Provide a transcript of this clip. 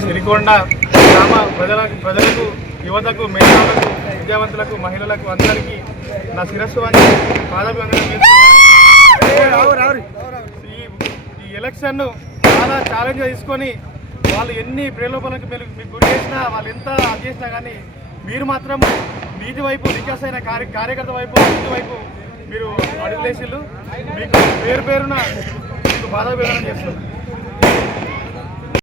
సిరికొండ గ్రామ ప్రజలకు యువతకు మేధావులకు విద్యావంతులకు మహిళలకు అందరికీ నా శిరస్సు వంచి పాదాభివందనం చేస్తున్నాను. ఈ ఎలక్షన్ను చాలా ఛాలెంజ్గా తీసుకొని వాళ్ళు ఎన్ని ప్రేలోపలకు మీకు గురి చేసినా వాళ్ళు ఎంత అది చేసినా కానీ మీరు మాత్రం నీతి వైపు నికాసైన కార్యకర్త వైపు నీతి వైపు మీరు అడుగులేసిళ్ళు. మీకు పేరున మీకు పాదాభివందనం చేస్తున్నారు.